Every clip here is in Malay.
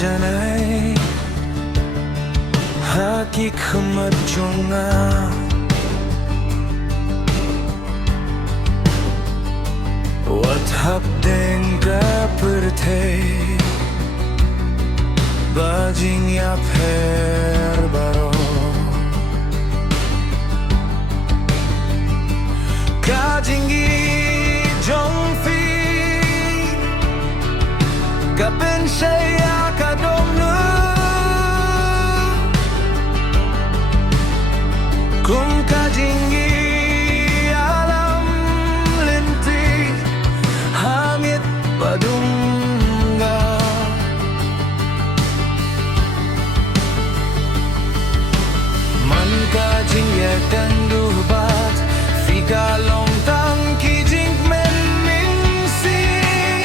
janai haki khmat jonga wat hapdeng pyrthei jingïapher baroh jong pynshai dohnud jingïalam lynti miet jingieid bat fika long tang jingkmen mynsiem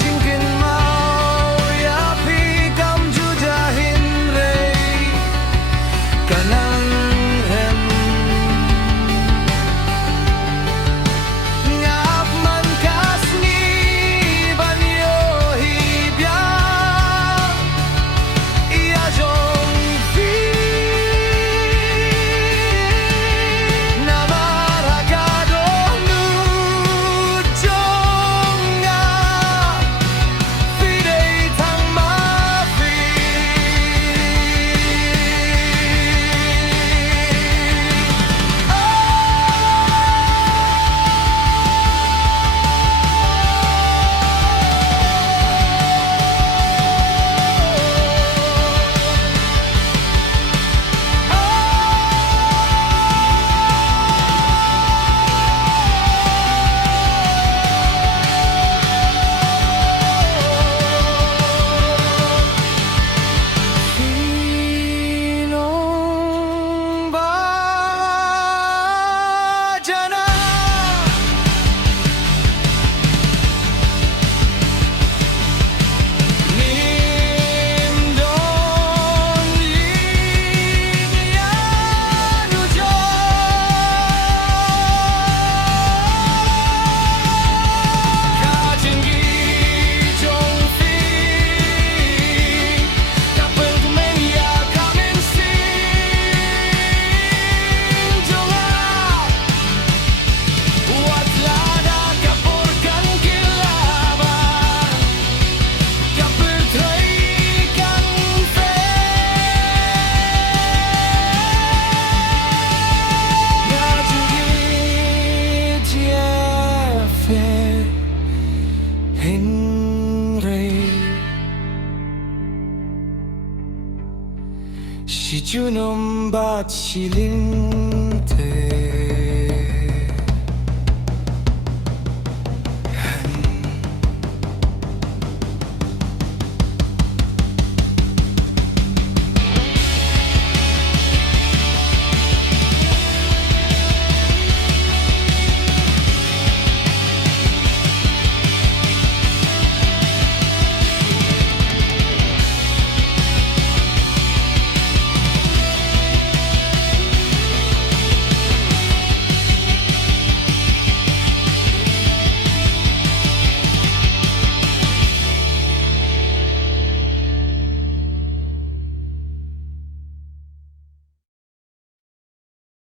jingkynmaw ya pikam juja hynrei kanang rhem ngap man sngi ban ïohi biang Namar dohnud jong pyrthei tang si junom bat si lynti